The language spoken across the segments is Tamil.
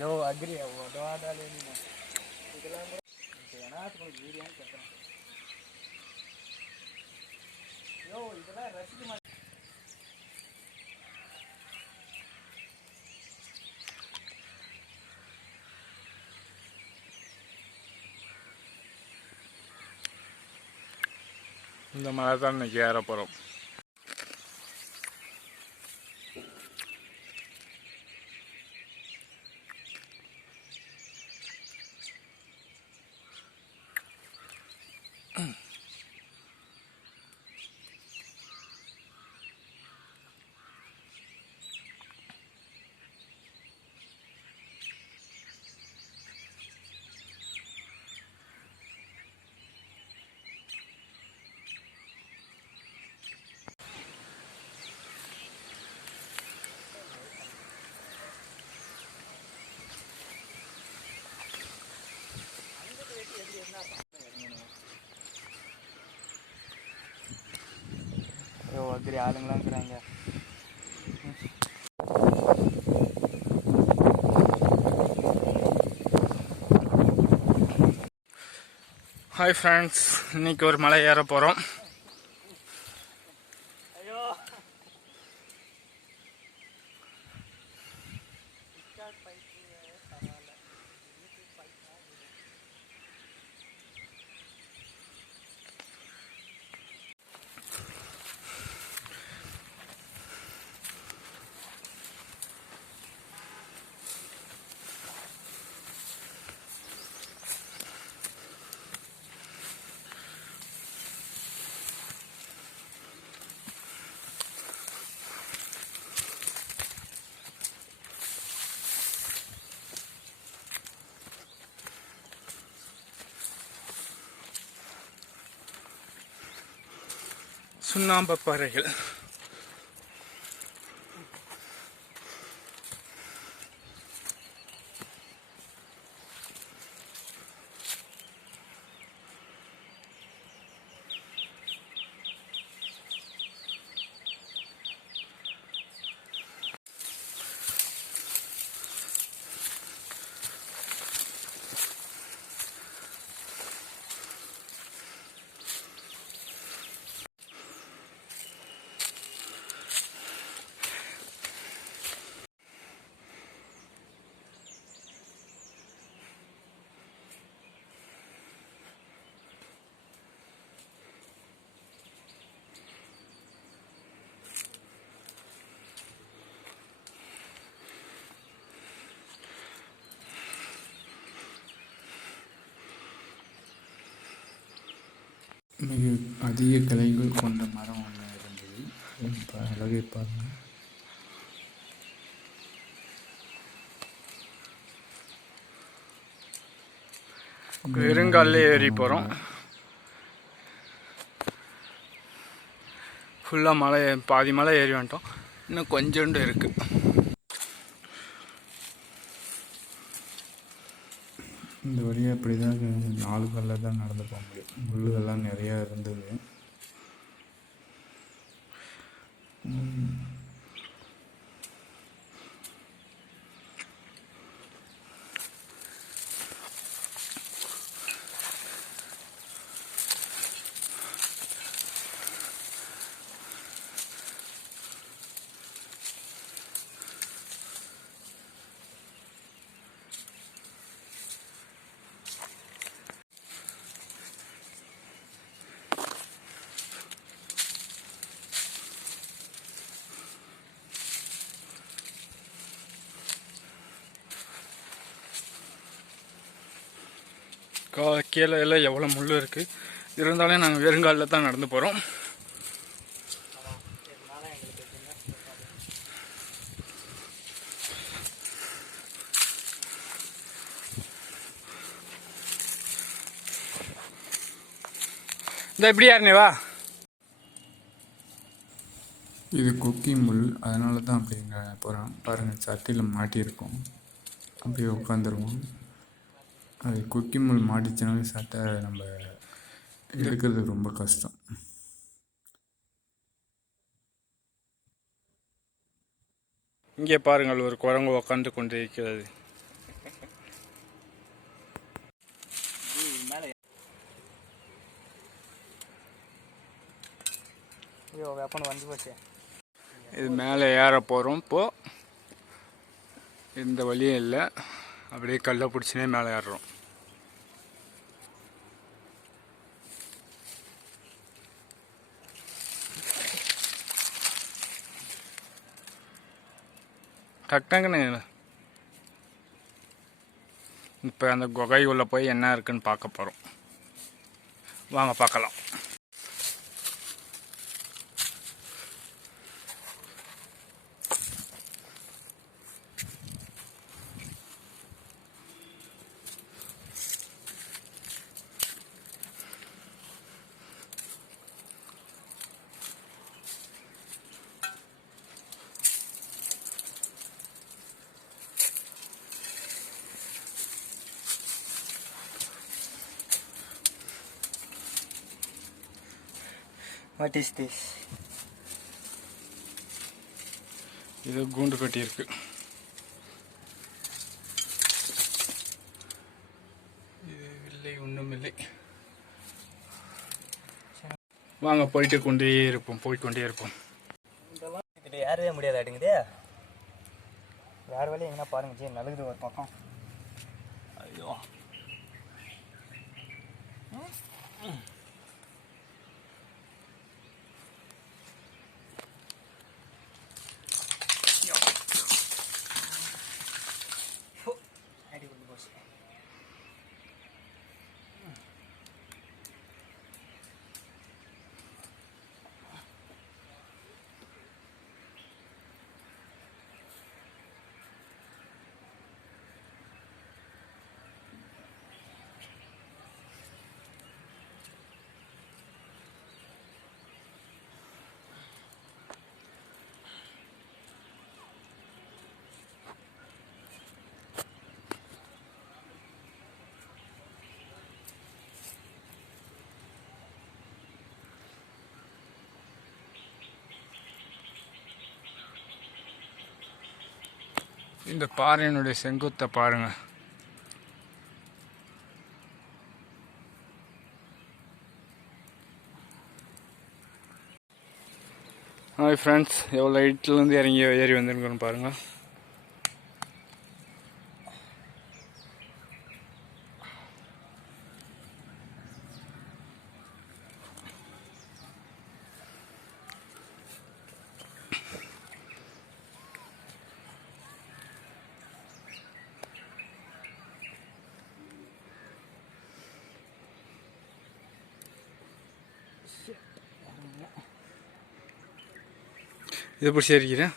யோ அக்ரி ஒடவாடாலே நீ இதெல்லாம் கூட ஏன்னா உங்களுக்கு வீடியோன்னு கேட்குறேன் யோ இதெல்லாம் ரசிக்க மாட்டேன் இந்த மலை தான் இன்னைக்கு ஏற போகிறோம் பெரிய ஆளுங்களாம் இருக்கிறாங்க. ஹாய் ஃப்ரெண்ட்ஸ் இன்னைக்கு ஒரு மலை ஏற போகிறோம் சுண்ணாம்பு பாறைகள். மிக அதிக கிளைகள் கொண்ட மரம் ஒன்று இருந்தது. இப்போ அழகை பாருங்க. வெறுங்காலில் ஏறி போகிறோம் ஃபுல்லாக மலை பாதி மலை ஏறி வந்துட்டோம். இன்னும் கொஞ்சோண்டு இருக்குது இந்த வழியாக இப்படி தான் நாலு கல்லில் தான் நடந்து போக முடியும். முள்ளுகள்லாம் நிறையா இருந்தது. கா கீழே எல்லாம் எவ்வளோ முள் இருக்குது இருந்தாலும் நாங்கள் வெறுங்காலில் தான் நடந்து போகிறோம் இந்த எப்படி யாருனே வா. இது கொக்கி முள். அதனால தான் அப்படி போகிறோம் பாருங்கள் சட்டியில் மாட்டியிருக்கோம். அப்படியே உட்காந்துருவோம். அது கொக்கி முள் மாட்டிச்சுனாலே சட்டை நம்ம எடுக்கிறது ரொம்ப கஷ்டம். இங்கே பாருங்கள் ஒரு குரங்கு உக்காந்து கொண்டு இருக்கிறது இது மேலே ஏற போகிறோம் இப்போது இந்த வழியும் இல்லை. அப்படியே கல்லை பிடிச்சினே மேலே ஏறுறோம். டக் டக்குன்னு இப்போ அந்த குகை உள்ளே போய் என்ன இருக்குன்னு பார்க்க போகிறோம். வாங்க பார்க்கலாம். வாட் இஸ் திஸ் இது கூண்டு கட்டியிருக்கு இது இல்லை ஒன்றும் இல்லை. வாங்க போயிட்டு கொண்டே இருப்போம் போய்க்கொண்டே இருப்போம். இதெல்லாம் இது ஏறவே முடியாது அடுங்குதே. வேற வழி எங்கன்னா பாருங்க ஜி நலுகுது ஒரு பக்கம். ஐயோ. இந்த பாறையினுடைய செங்குத்தை பாருங்க. ஹாய் ஃப்ரெண்ட்ஸ் எவ்வளோ ஹைட்லேருந்து இறங்கி ஏறி வந்திருக்கோன்னு பாருங்கள் இதை பிடிச்சி ஏறிக்கிறேன்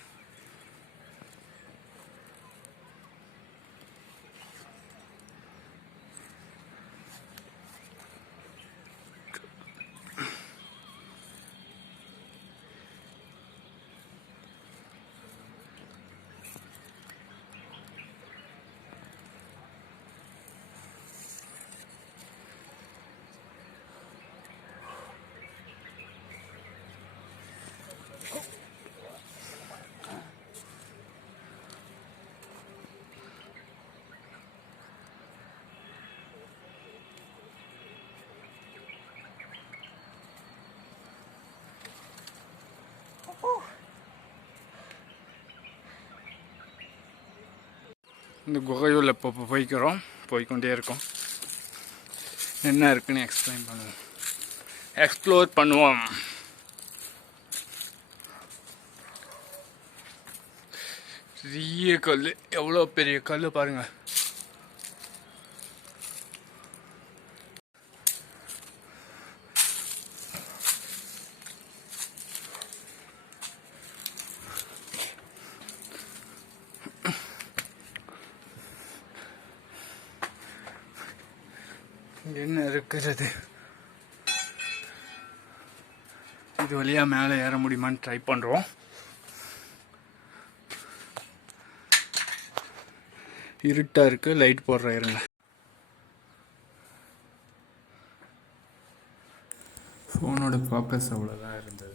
இந்த குகையுள்ள இப்போ போய்க்கிறோம். போய்க்கொண்டே இருக்கோம். என்ன இருக்குன்னு எக்ஸ்பிளைன் பண்ணுவோம். எக்ஸ்ப்ளோர் பண்ணுவோம். பெரிய கல் எவ்வளோ பெரிய கல் பாருங்கள் என்ன இருக்கிறது? இது வழியாக மேலே ஏற முடியுமான்னு ட்ரை பண்ணுறோம் இருட்டாக இருக்குது லைட் போடுற இருங்க. ஃபோனோட ஃபோக்கஸ் அவ்வளோதான் இருந்தது.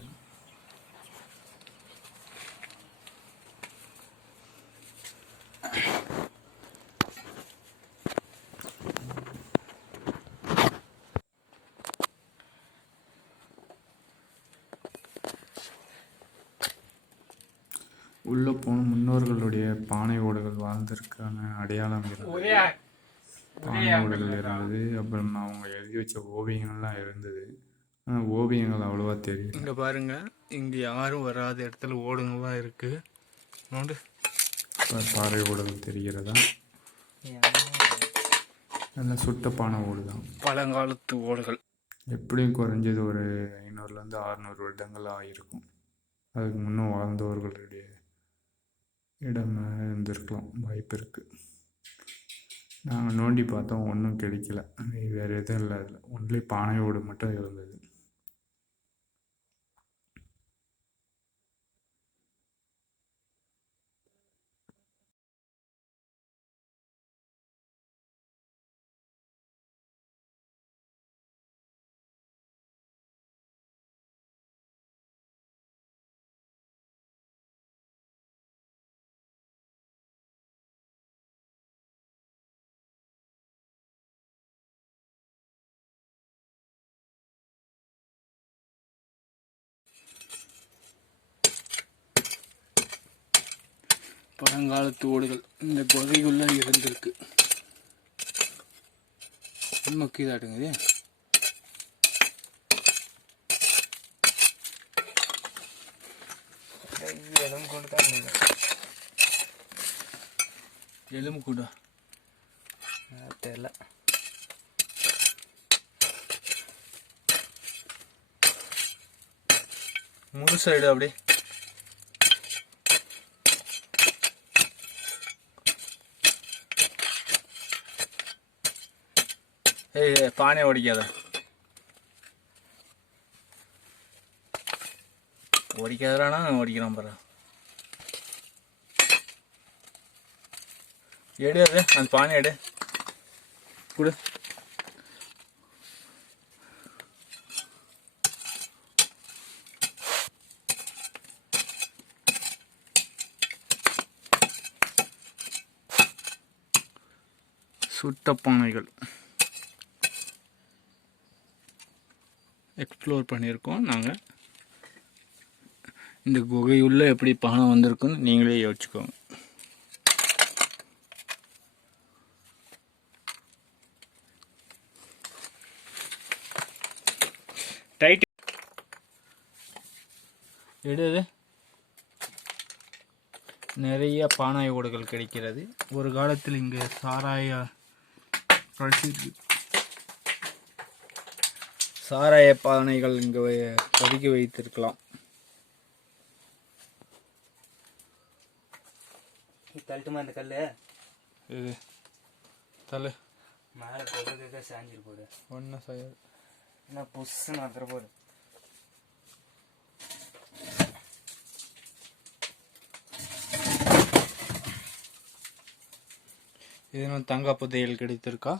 உள்ளே போன முன்னோர்களுடைய பானை ஓடுகள் வாழ்ந்ததற்கான அடையாளம் இருந்தது பானை ஓடுகள் இருந்தது அப்புறம் அவங்க எழுதி வச்ச ஓவியங்கள்லாம் இருந்தது. ஆனால் ஓவியங்கள் அவ்வளோவா தெரியல. இங்கே பாருங்க. இங்கே யாரும் வராத இடத்துல ஓடுங்கவா இருக்கு. நோண்டு. பாறை ஓடுகள் தெரிகிறதா? நல்ல சுட்ட பானை ஓடு தான் பழங்காலத்து ஓடுகள். எப்படியும் குறைஞ்சது ஒரு ஐநூறுலேருந்து அறநூறு வருடங்கள் ஆகிருக்கும் அதுக்கு முன்னும் வாழ்ந்தவர்களுடைய இடம் இருந்திருக்கலாம். வாய்ப்பு இருக்குது நாங்கள் நோண்டி பார்த்தோம். ஒன்றும் கிடைக்கல. வேறு எதுவும் இல்லை. அதில். ஒன்லி பானையோடு மட்டும் இருந்தது. பழங்காலத்து ஓடுகள் இந்த குகைக்குள்ள இருந்திருக்கு. முக்கியதாட்டுங்க இது எதுவும் கொண்டு தான் இல்லை. எலும்பு கூட தெரியல. முழு சைடு அப்படியே? ஏய் ஏய், பானை ஒடிக்காத. ஒடிக்காதடானா ஒடிக்கிறான் பாரு. எடு அது அந்த பானை எடு. கொடு. சுட்ட பானைகள். எக்ஸ்ப்ளோர் பண்ணியிருக்கோம். நாங்கள் இந்த குகையுள்ள எப்படி பானை வந்திருக்குன்னு நீங்களே யோசிச்சுக்கோங்க. டைட் எடுது நிறைய பானாய் ஓடுகள் கிடைக்கிறது. ஒரு காலத்தில் இங்கே சாராய கழிச்சிருக்கு சாராய பானைகள் இங்கே பதுக்கி வைத்திருக்கலாம். தள்ளுட்டுமா அந்த கல் இது தலை மேலே போடுறதுக்கு சாஞ்சிரு போகுது. ஒன்றும் செய்யாது. என்ன புஷ்ஷுன்னு வந்துட போகுது. இது என்ன தங்க புதையல் கிடைத்திருக்கா?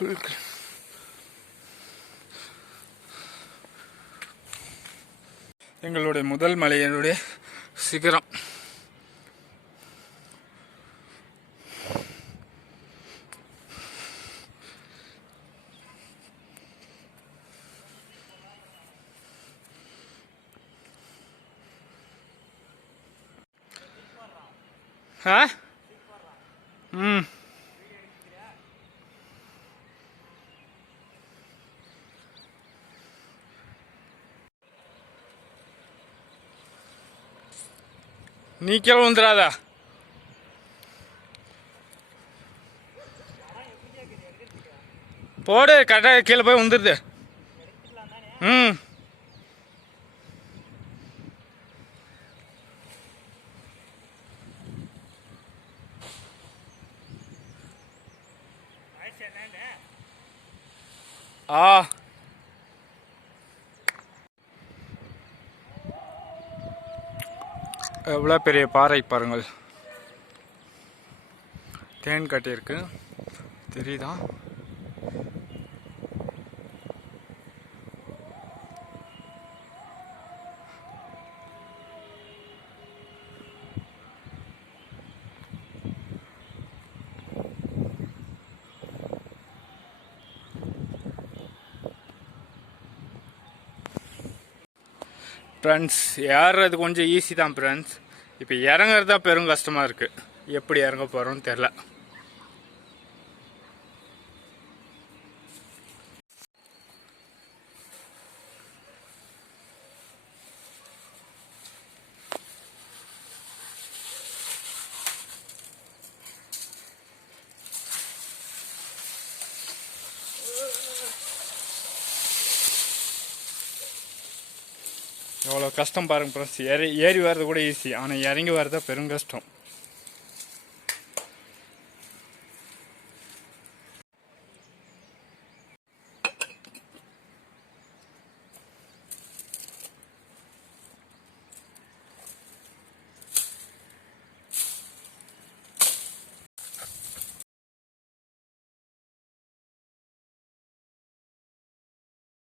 Vögel. எங்களுடைய முதல் மலையினுடைய சிகரம். ஆ? ம். நீ கீழே வந்துடாதா போடு கரெக்டாக கீழே போய் வந்துடுது ம். ஆ. எவ்வளோ பெரிய பாறை பாருங்கள். தேன் கட்டியிருக்கு. தெரியுதா? ஃப்ரெண்ட்ஸ் ஏறுறது கொஞ்சம் ஈஸி தான் ஃப்ரெண்ட்ஸ் இப்போ இறங்குறது தான் பெரும் கஷ்டமாக இருக்குது எப்படி இறங்க போகிறோன்னு தெரில எவ்வளோ கஷ்டம் பாருங்க ஃப்ரெண்ட்ஸ் ஏறி ஏறி வர்றது கூட ஈஸி ஆனால் இறங்கி வர்றது பெரும் கஷ்டம்.